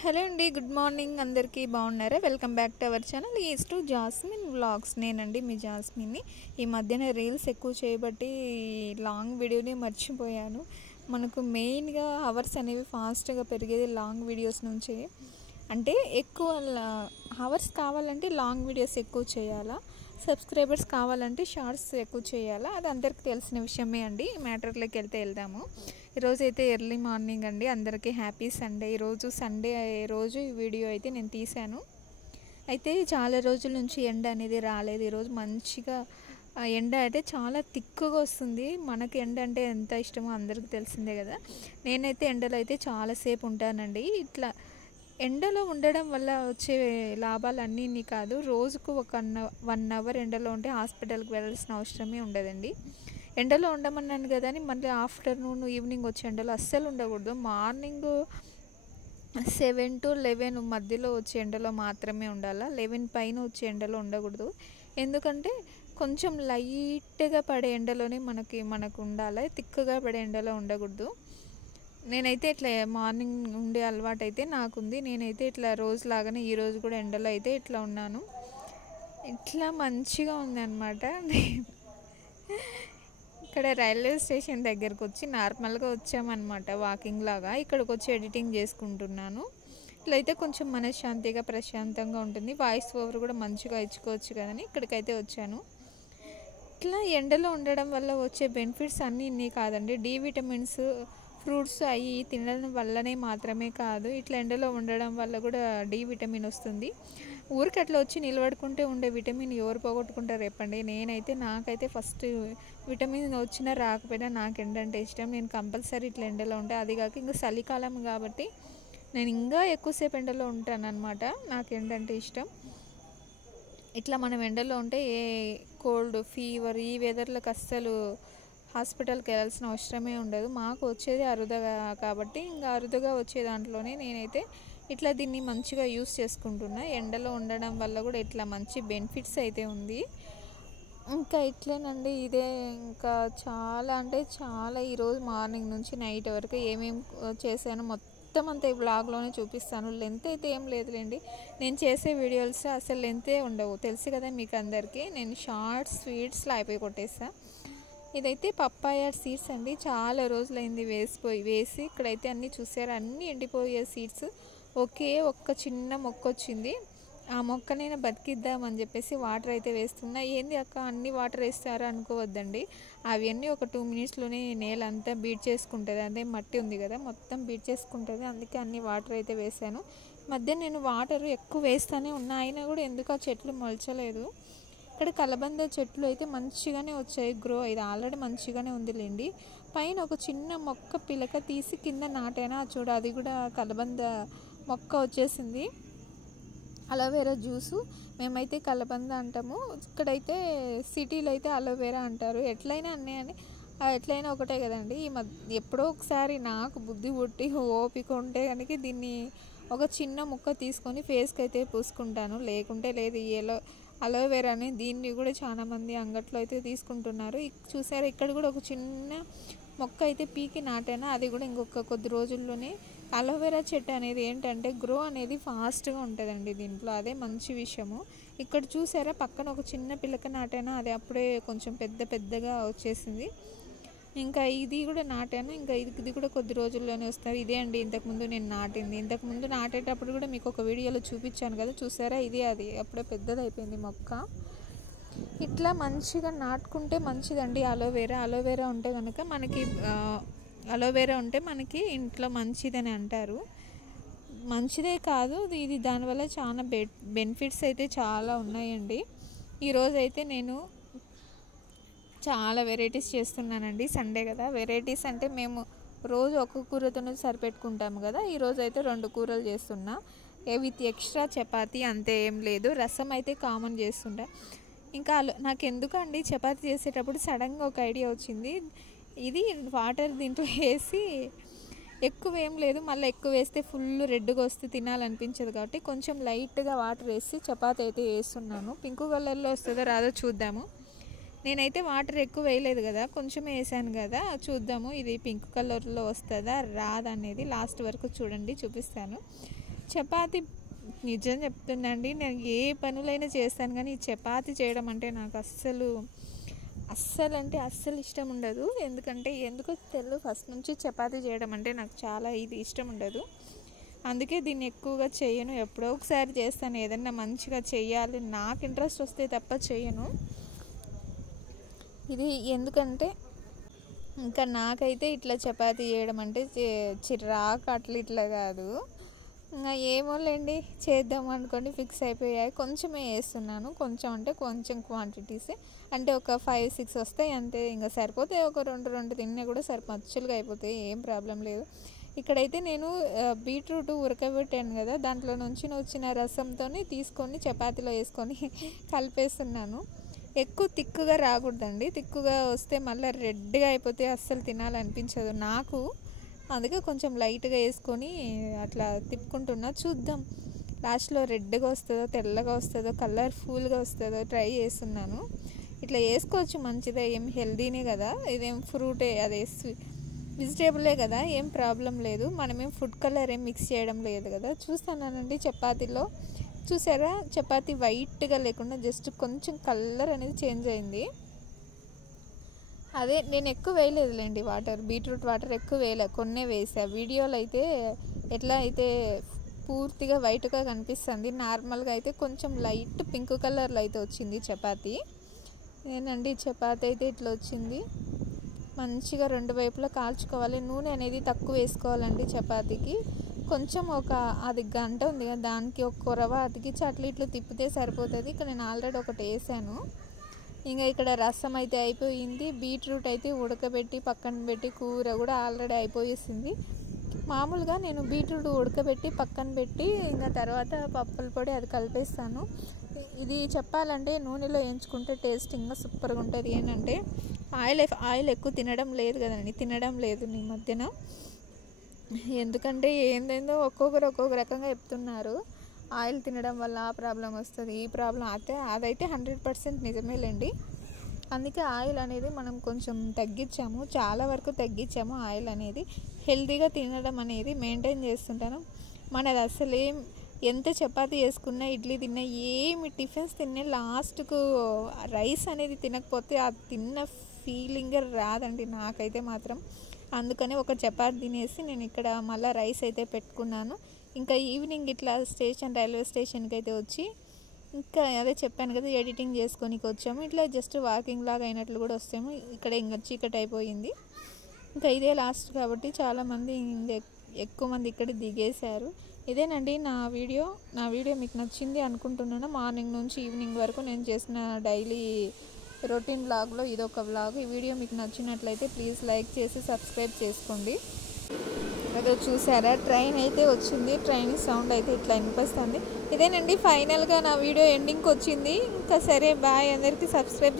Hello అండి, good morning. అందరికీ బాగున్నారా? Welcome back to our channel is to jasmine vlogs. నేనండి మీ జాస్మిన్ని. ఈ మధ్యన రీల్స్ ఎక్కువ చేయబట్టి లాంగ్ వీడియోని మర్చిపోయాను. మనకు మెయిన్గా అవర్స్ అనేవి ఫాస్ట్గా పెరిగేది లాంగ్ వీడియోస్ నుంచి. అంటే ఎక్కువ అవర్స్ కావాలంటే లాంగ్ వీడియోస్ ఎక్కువ చేయాలా, సబ్స్క్రైబర్స్ కావాలంటే షార్ట్స్ ఎక్కువ చేయాలా, అది అందరికీ తెలిసిన విషయమే అండి. మ్యాటర్లోకి వెళ్దాము. ఈరోజు అయితే ఎర్లీ మార్నింగ్ అండి. అందరికీ హ్యాపీ సండే. ఈరోజు సండే రోజు ఈ వీడియో అయితే నేను తీశాను. అయితే చాలా రోజుల నుంచి ఎండ అనేది రాలేదు. ఈరోజు మంచిగా ఎండ అయితే చాలా తిక్కుగా వస్తుంది. మనకి ఎండ అంటే ఎంత ఇష్టమో అందరికీ తెలిసిందే కదా. నేనైతే ఎండలో అయితే చాలాసేపు ఉంటానండి. ఇట్లా ఎండలో ఉండడం వల్ల వచ్చే లాభాలు అన్నీ కాదు. రోజుకు ఒక 1 అవర్ ఎండలో ఉంటే హాస్పిటల్కి వెళ్ళాల్సిన అవసరమే ఉండదండి. ఎండలో ఉండమన్నాను కదా అని మళ్ళీ ఆఫ్టర్నూన్ ఈవినింగ్ వచ్చే ఎండలో అస్సలు ఉండకూడదు. మార్నింగ్ 7 to 11 మధ్యలో వచ్చే ఎండలో మాత్రమే ఉండాలా. 11 పైన వచ్చే ఎండలో ఉండకూడదు. ఎందుకంటే కొంచెం లైట్గా పడే ఎండలోనే మనకు ఉండాలి. తిక్కుగా పడే ఎండలో ఉండకూడదు. నేనైతే ఇట్లా మార్నింగ్ ఉండే అలవాటు అయితే నాకుంది. నేనైతే ఇట్లా రోజులాగానే ఈరోజు కూడా ఎండలో అయితే ఇట్లా ఉన్నాను. ఇట్లా మంచిగా ఉంది అన్నమాట. ఇక్కడ రైల్వే స్టేషన్ దగ్గరకు వచ్చి నార్మల్గా వచ్చామన్నమాట, వాకింగ్ లాగా. ఇక్కడికి వచ్చి ఎడిటింగ్ చేసుకుంటున్నాను. ఇట్లయితే కొంచెం మనశ్శాంతిగా ప్రశాంతంగా ఉంటుంది. వాయిస్ ఓవర్ కూడా మంచిగా ఇచ్చుకోవచ్చు కదని ఇక్కడికైతే వచ్చాను. ఇట్లా ఎండలో ఉండడం వల్ల వచ్చే బెనిఫిట్స్ అన్నీ కాదండి. డి విటమిన్స్, ఫ్రూట్స్ అవి తినడం వల్లనే మాత్రమే కాదు, ఇట్లా ఎండలో ఉండడం వల్ల కూడా డి విటమిన్ వస్తుంది. ఊరికి అట్లా వచ్చి నిలబడుకుంటే ఉండే విటమిన్ ఎవరు పోగొట్టుకుంటారు చెప్పండి. నాకైతే ఫస్ట్ విటమిన్ వచ్చినా రాకపోయినా నాకు ఎండ అంటే ఇష్టం. నేను కంపల్సరీ ఇట్లా ఎండలో ఉంటాను. అది కాక ఇంకా చలికాలం కాబట్టి నేను ఇంకా ఎక్కువసేపు ఎండలో ఉంటాను అనమాట. నాకు ఎండ అంటే ఇష్టం. ఇట్లా మనం ఎండలో ఉంటే ఏ కోల్డ్, ఫీవర్ ఈ వెదర్లకు అస్సలు హాస్పిటల్కి వెళ్ళాల్సిన అవసరమే ఉండదు. మాకు వచ్చేది అరుదుగా కాబట్టి ఇంకా అరుదుగా వచ్చే దాంట్లోనే నేనైతే ఇట్లా దీన్ని మంచిగా యూస్ చేసుకుంటున్నా. ఎండలో ఉండడం వల్ల కూడా ఇట్లా మంచి బెనిఫిట్స్ అయితే ఉంది. ఇంకా ఇట్లేనండి. ఇదే ఇంకా చాలా అంటే చాలా ఈరోజు మార్నింగ్ నుంచి నైట్ వరకు ఏమేమి చేశాను మొత్తం అంతా ఈ బ్లాగ్లోనే చూపిస్తాను. లెంత్ అయితే ఏం లేదులేండి. నేను చేసే వీడియోస్ అసలు లెంతే ఉండవు, తెలుసు కదా మీకు అందరికీ. నేను షార్ట్స్ స్వీట్స్లో అయిపోయి కొట్టేస్తా. ఇదైతే పప్పాయ సీడ్స్ అండి. చాలా రోజులైంది వేసి. ఇక్కడైతే అన్నీ చూసారు, అన్నీ ఎండిపోయే సీడ్స్. ఒక్క చిన్న మొక్క వచ్చింది. ఆ మొక్క నేను బతికిద్దామని చెప్పేసి వాటర్ అయితే వేస్తున్నా. ఏంది అక్క అన్ని వాటర్ వేస్తారా అనుకోవద్దండి. అవన్నీ ఒక 2 minutesలోనే నేల అంతా బీట్ చేసుకుంటుంది. అదే మట్టి ఉంది కదా, మొత్తం బీట్ చేసుకుంటుంది. అందుకే అన్ని వాటర్ అయితే వేసాను. మధ్య నేను వాటర్ ఎక్కువ వేస్తూనే ఉన్నా, అయినా కూడా ఎందుకు ఆ చెట్లు మొలచలేదు. ఇక్కడ కలబంద చెట్లు అయితే మంచిగానే వచ్చాయి గ్రో. ఇది ఆల్రెడీ మంచిగానే ఉందిలేండి. పైన ఒక చిన్న మొక్క పిలక తీసి కింద నాటైనా చూడ, అది కూడా కలబంద మొక్క వచ్చేసింది. అలోవెరా జ్యూసు మేమైతే కలబంద అంటాము, ఇక్కడైతే సిటీలో అయితే అలోవెరా అంటారు. ఎట్లయినా ఎట్లయినా ఒకటే కదండి. ఎప్పుడో ఒకసారి నాకు బుద్ధి పుట్టి ఓపిక ఉంటే కనుక దీన్ని ఒక చిన్న ముక్క తీసుకొని ఫేస్కి అయితే పూసుకుంటాను. లేకుంటే లేదు. అలోవెరాని దీన్ని కూడా చాలామంది అంగట్లో అయితే తీసుకుంటున్నారు. చూసారా, ఇక్కడ కూడా ఒక చిన్న మొక్క అయితే పీకి నాటైనా అది కూడా ఇంకొక కొద్ది రోజుల్లోనే. అలోవెరా చెట్టు అనేది ఏంటంటే గ్రో అనేది ఫాస్ట్గా ఉంటుందండి దీంట్లో, అదే మంచి విషయము. ఇక్కడ చూసారా, పక్కన ఒక చిన్న పిల్లక నాటైనా అది అప్పుడే కొంచెం పెద్దగా వచ్చేసింది. ఇంకా ఇది కూడా నాటాను. ఇంకా ఇది కూడా కొద్ది రోజుల్లోనే వస్తుంది. ఇదే అండి ఇంతకుముందు నేను నాటింది. ఇంతకుముందు నాటేటప్పుడు కూడా మీకు ఒక వీడియోలో చూపించాను కదా, చూసారా, అది అప్పుడే పెద్దదైపోయింది మొక్క. ఇట్లా మంచిగా నాటుకుంటే మంచిదండి. అలోవెరా ఉంటే కనుక మనకి ఇంట్లో మంచిదని అంటారు. మంచిదే కాదు ఇది, దానివల్ల చాలా బెనిఫిట్స్ అయితే చాలా ఉన్నాయండి. ఈరోజు అయితే నేను చాలా వెరైటీస్ చేస్తున్నానండి. సండే కదా, వెరైటీస్ అంటే మేము రోజు ఒక కూరతోనే సరిపెట్టుకుంటాము కదా. ఈరోజు అయితే 2 కూరలు చేస్తున్నా, విత్ ఎక్స్ట్రా చపాతీ. అంతే, ఏం లేదు. రసం అయితే కామన్ చేస్తుంటా. ఇంకా నాకు ఎందుకండి చపాతీ చేసేటప్పుడు సడన్గా ఒక ఐడియా వచ్చింది. ఇది వాటర్ దీంట్లో వేసి, ఎక్కువ ఏం లేదు, మళ్ళీ ఎక్కువ వేస్తే ఫుల్ రెడ్గా వస్తే తినాలనిపించదు కాబట్టి కొంచెం లైట్గా వాటర్ వేసి చపాతీ అయితే వేస్తున్నాను. పింక్ కలర్లో వస్తుందో రాదో చూద్దాము. నేనైతే వాటర్ ఎక్కువ వేయలేదు కదా, కొంచెం వేసాను కదా, చూద్దాము ఇది పింక్ కలర్లో వస్తుందా రాదా అనేది. లాస్ట్ వరకు చూడండి, చూపిస్తాను. చపాతీ నిజం చెప్తుందండి, నేను ఏ పనులైనా చేస్తాను కానీ ఈ చపాతీ చేయడం అంటే నాకు అస్సలు ఇష్టం ఉండదు. ఎందుకో తెలియదు, ఫస్ట్ నుంచి చపాతీ చేయడం అంటే నాకు చాలా ఇష్టం ఉండదు. అందుకే దీన్ని ఎక్కువగా చేయను. ఎప్పుడో ఒకసారి చేస్తాను, ఏదన్నా మంచిగా చెయ్యాలి నాకు ఇంట్రెస్ట్ వస్తే తప్ప చేయను. ఇది ఎందుకంటే ఇంకా నాకైతే ఇట్లా చపాతీ చేయడం అంటే చిరాకు, ఇట్లా కాదు. ఇంకా ఏమోలేండి, చేద్దాం అనుకోండి ఫిక్స్ అయిపోయాయి. కొంచెమే వేస్తున్నాను, కొంచెం క్వాంటిటీస్ అంటే ఒక 5-6 వస్తాయి అంతే. ఇంకా సరిపోతాయి, ఒక 2 తిన్నా కూడా మచ్చులుగా అయిపోతాయి, ఏం ప్రాబ్లం లేదు. ఇక్కడైతే నేను బీట్రూట్ ఉడకబెట్టాను కదా, దాంట్లో నుంచి వచ్చిన రసంతో తీసుకొని చపాతీలో వేసుకొని కలిపేస్తున్నాను. ఎక్కువ తిక్కుగా రాకూడదండి, తిక్కుగా వస్తే మళ్ళీ రెడ్గా అయిపోతే అస్సలు తినాలనిపించదు నాకు. అందుకే కొంచెం లైట్గా వేసుకొని అట్లా తిప్పుకుంటున్నా. చూద్దాం లాస్ట్లో రెడ్గా వస్తుందో, తెల్లగా వస్తుందో, కలర్ఫుల్గా వస్తుందో ట్రై చేస్తున్నాను. ఇట్లా వేసుకోవచ్చు, మంచిదే, ఏం హెల్దీనే కదా, ఇదేం ఫ్రూటే, అదే వెజిటేబులే కదా, ఏం ప్రాబ్లం లేదు. మనమేం ఫుడ్ కలర్ ఏం మిక్స్ చేయడం లేదు కదా. చూస్తానండి చపాతీలో, చూసారా చపాతీ వైట్గా లేకుండా జస్ట్ కొంచెం కలర్ అనేది చేంజ్ అయింది. అదే నేను ఎక్కువ వేయలేదులేండి, బీట్రూట్ వాటర్ ఎక్కువ వేయలే, కొన్నే వేసా. వీడియోలో అయితే ఎట్లా అయితే పూర్తిగా వైట్గా కనిపిస్తుంది, నార్మల్గా అయితే కొంచెం లైట్ పింక్ కలర్లో అయితే వచ్చింది చపాతీ. ఏనండి చపాతీ అయితే ఇట్లా వచ్చింది. మంచిగా 2 వైపులా కాల్చుకోవాలి. నూనె అనేది తక్కువ వేసుకోవాలండి చపాతీకి. కొంచెం అది గంట ఉంది కదా, దానికి ఒక కొరవ అతికించి అట్లా ఇట్లా తిప్పితే సరిపోతుంది. ఇక్కడ నేను ఆల్రెడీ ఒకటి వేసాను. ఇంకా ఇక్కడ రసం అయితే అయిపోయింది, బీట్రూట్ అయితే ఉడకబెట్టి పక్కన పెట్టి, కూర కూడా ఆల్రెడీ అయిపోయేసింది. మామూలుగా నేను బీట్రూట్ ఉడకబెట్టి పక్కన పెట్టి ఇంకా తర్వాత పప్పుల పొడి అది కలిపేస్తాను. ఇది చెప్పాలంటే నూనెలో వేయించుకుంటే టేస్ట్ ఇంకా సూపర్గా ఉంటుంది. ఏంటంటే ఆయిల్ ఎక్కువ తినడం లేదు ఈ మధ్యన. ఎందుకంటే ఏందేందో ఒక్కొక్కరు ఒక్కొక్క రకంగా చెప్తున్నారు. ఆయిల్ తినడం వల్ల ఆ ప్రాబ్లం వస్తుంది, ఈ ప్రాబ్లం అదైతే 100% నిజమేలేండి. అందుకే ఆయిల్ అనేది మనం కొంచెం తగ్గించాము, చాలా వరకు తగ్గించాము. ఆయిల్ అనేది హెల్తీగా తినడం అనేది మెయింటైన్ చేస్తుంటాను. మనది అసలు ఎంత చపాతీ చేసుకున్నా, ఇడ్లీ తిన్నా, ఏమి టిఫిన్స్ తిన్నా, లాస్ట్కు రైస్ అనేది తినకపోతే ఆ తిన్న ఫీలింగ్ రాదండి నాకైతే మాత్రం. అందుకని ఒక చపాతీ తినేసి నేను ఇక్కడ మళ్ళీ రైస్ అయితే పెట్టుకున్నాను. ఇంకా ఈవినింగ్ ఇట్లా రైల్వే స్టేషన్కి అయితే వచ్చి ఇంకా అదే చెప్పాను కదా, ఎడిటింగ్ చేసుకొని వచ్చాము. ఇట్లా జస్ట్ వాకింగ్ లాగా అయినట్లు కూడా వస్తాము. ఇక్కడ ఇంకా చీకటి అయిపోయింది. ఇంకా ఇదే లాస్ట్ కాబట్టి చాలామంది ఎక్కువ మంది ఇక్కడ దిగేశారు. ఇదేనండి నా వీడియో మీకు నచ్చింది అనుకుంటున్నాను. మార్నింగ్ నుంచి ఈవినింగ్ వరకు నేను చేసిన డైలీ రొటీన్ వ్లాగ్లో ఇదొక వ్లాగ్. ఈ వీడియో మీకు నచ్చినట్లయితే ప్లీజ్ లైక్ చేసి సబ్స్క్రైబ్ చేసుకోండి. అదే చూసారా, ట్రైన్ అయితే వచ్చింది, ట్రైన్ సౌండ్ అయితే ఇట్లా వినిపిస్తుంది. ఇదేనండి ఫైనల్గా నా వీడియో ఎండింగ్కి వచ్చింది. ఇంకా సరే బాయ్, అందరికీ సబ్స్క్రైబ్